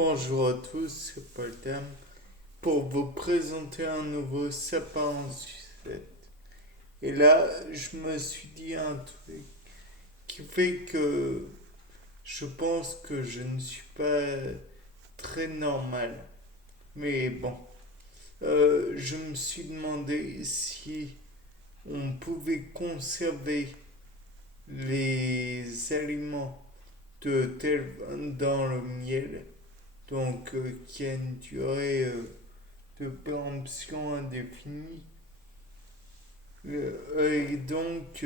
Bonjour à tous, c'est Paul Tam pour vous présenter un nouveau sapin en sucette. Et là, je me suis dit un truc qui fait que je pense que je ne suis pas très normal. Mais bon, je me suis demandé si on pouvait conserver les aliments dans le miel, donc qui a une durée de péremption indéfinie, et donc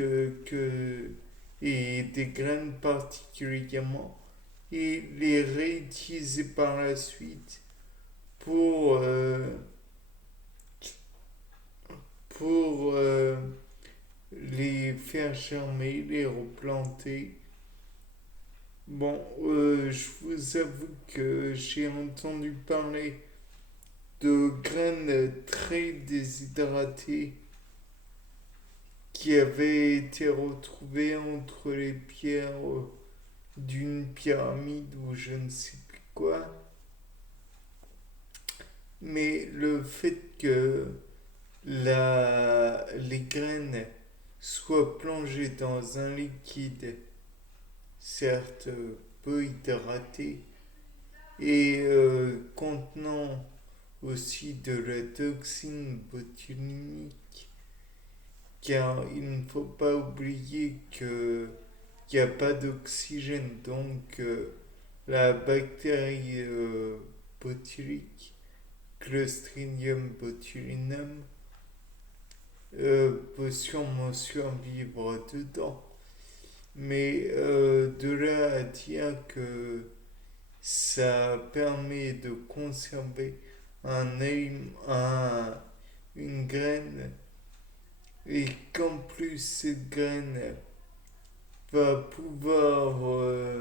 et des graines particulièrement, et les réutiliser par la suite pour, pour les faire germer, les replanter. Bon, je vous avoue que j'ai entendu parler de graines très déshydratées qui avaient été retrouvées entre les pierres d'une pyramide ou je ne sais plus quoi. Mais le fait que les graines soient plongées dans un liquide, certes peu hydraté, et contenant aussi de la toxine botuliniste, car il ne faut pas oublier qu'il n'y a pas d'oxygène, donc la bactérie botulique, Clostridium botulinum, peut sûrement survivre dedans. Mais de là à dire que ça permet de conserver une graine et qu'en plus cette graine va pouvoir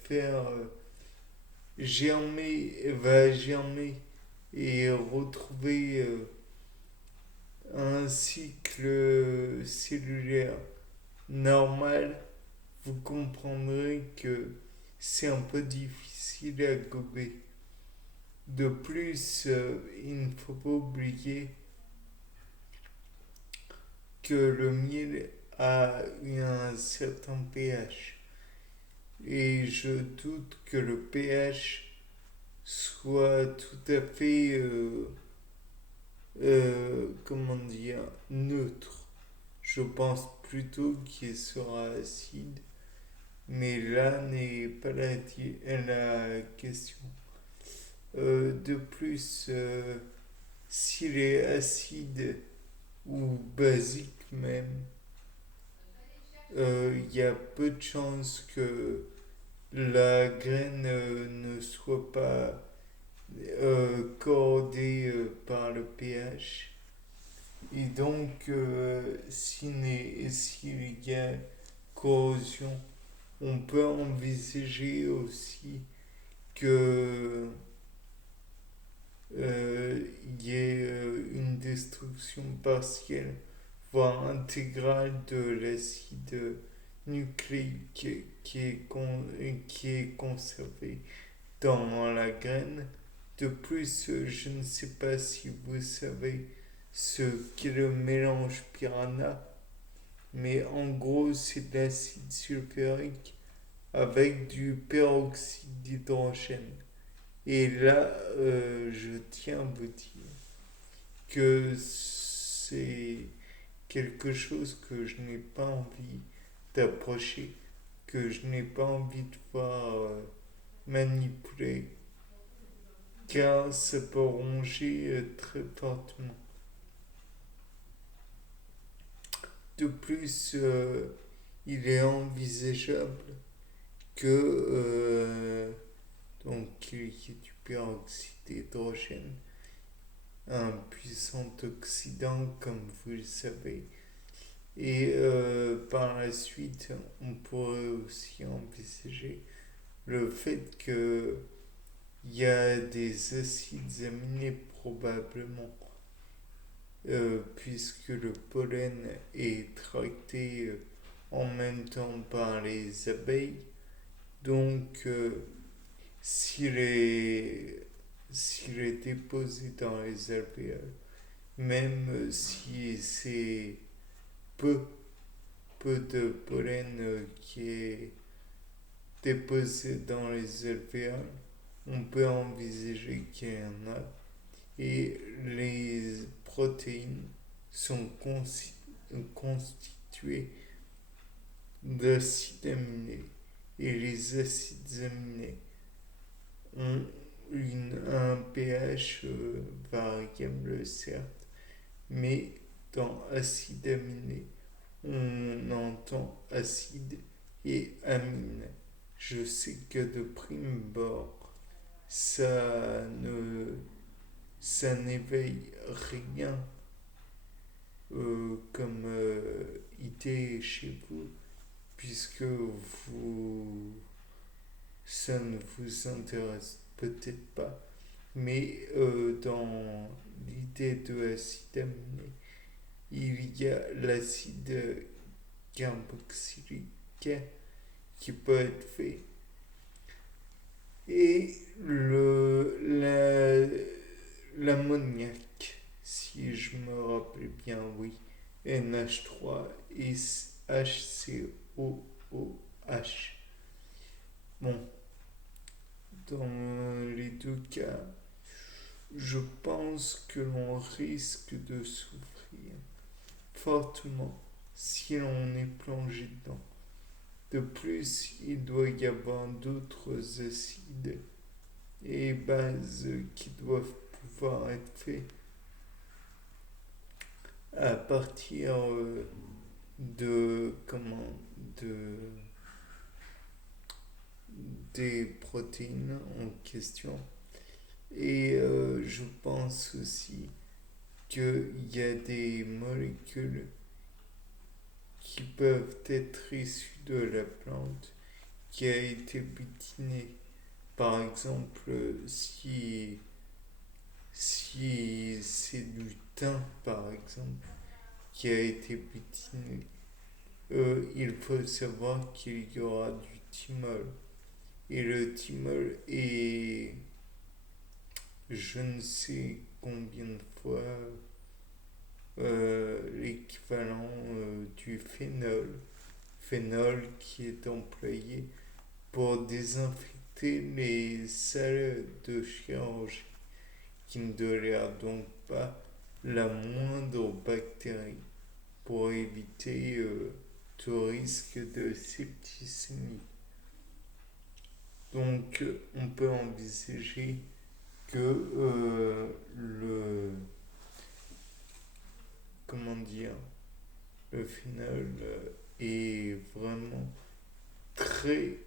faire germer et retrouver un cycle cellulaire normal, vous comprendrez que c'est un peu difficile à gober. De plus, il ne faut pas oublier que le miel a un certain pH. Et je doute que le pH soit tout à fait, comment dire, neutre. Je pense plutôt qu'il sera acide, mais là n'est pas la question. De plus, s'il est acide ou basique même, il y a peu de chances que la graine ne soit pas corrodée par le pH. Et donc, s'il y a corrosion, on peut envisager aussi que il y ait une destruction partielle, voire intégrale de l'acide nucléique qui est conservé dans la graine. De plus, je ne sais pas si vous savez ce qu'est le mélange piranha, mais en gros, c'est de l'acide sulfurique avec du peroxyde d'hydrogène. Et là, je tiens à vous dire que c'est quelque chose que je n'ai pas envie d'approcher, que je n'ai pas envie de voir manipuler, car ça peut ronger très fortement. De plus, il est envisageable que donc il y ait du peroxyde d'hydrogène, un puissant oxydant comme vous le savez. Et par la suite, on pourrait aussi envisager le fait qu'il y a des acides aminés probablement, puisque le pollen est tracté en même temps par les abeilles. Donc, s'il est, s'il est déposé dans les alvéoles, même si c'est peu, peu de pollen qui est déposé dans les alvéoles, on peut envisager qu'il y en a. Et les protéines sont constituées d'acides aminés. Et les acides aminés ont un pH variable, certes, mais dans acide aminé, on entend acide et amine. Je sais que de prime abord, ça n'éveille rien comme idée chez vous, puisque ça ne vous intéresse peut-être pas. Mais dans l'idée de l'acide aminé, il y a l'acide carboxylique qui peut être fait. Et l'ammoniac, si je me rappelle bien, oui, NH3 et HCOOH. Bon, dans les deux cas, je pense que l'on risque de souffrir fortement si l'on est plongé dedans. De plus, il doit y avoir d'autres acides et bases qui doivent pouvoir être faits à partir de de des protéines en question. Et je pense aussi qu'il y a des molécules qui peuvent être issues de la plante qui a été butinée. Par exemple, si c'est du thym, par exemple, qui a été butiné, il faut savoir qu'il y aura du thymol. Et le thymol est je ne sais combien de fois l'équivalent du phénol. Phénol qui est employé pour désinfecter les salles de chirurgie, qui ne tolèrent donc pas la moindre bactérie pour éviter tout risque de septicémie. Donc on peut envisager que comment dire, le phénol est vraiment très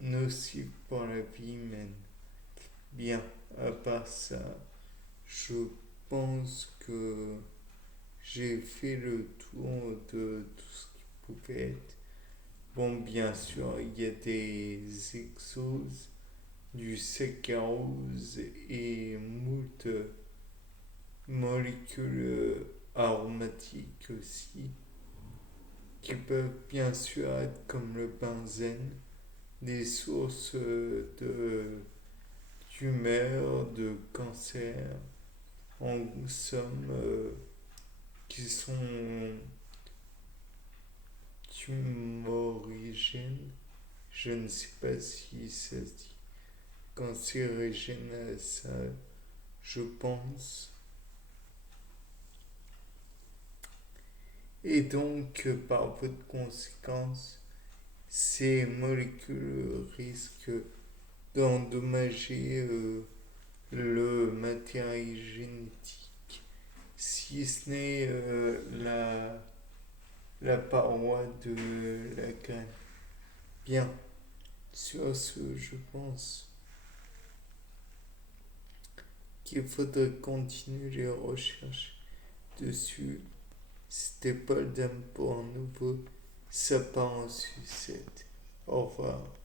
nocif pour la vie humaine. Bien, à part ça, je pense que j'ai fait le tour de tout ce qui pouvait être. Bon, bien sûr, il y a des exoses, du saccharose et moult molécules aromatiques aussi, qui peuvent bien sûr être comme le benzène, des sources de tumeurs, de cancer, en somme, qui sont tumorigènes. Je ne sais pas si ça se dit cancérigène, ça, je pense. Et donc, par voie de conséquence, ces molécules risquent d'endommager le matériel génétique, si ce n'est la paroi de la graine. Bien, sur ce, je pense qu'il faudrait continuer les recherches dessus. C'était Paul Dame pour un nouveau sapin en sucette. Au revoir.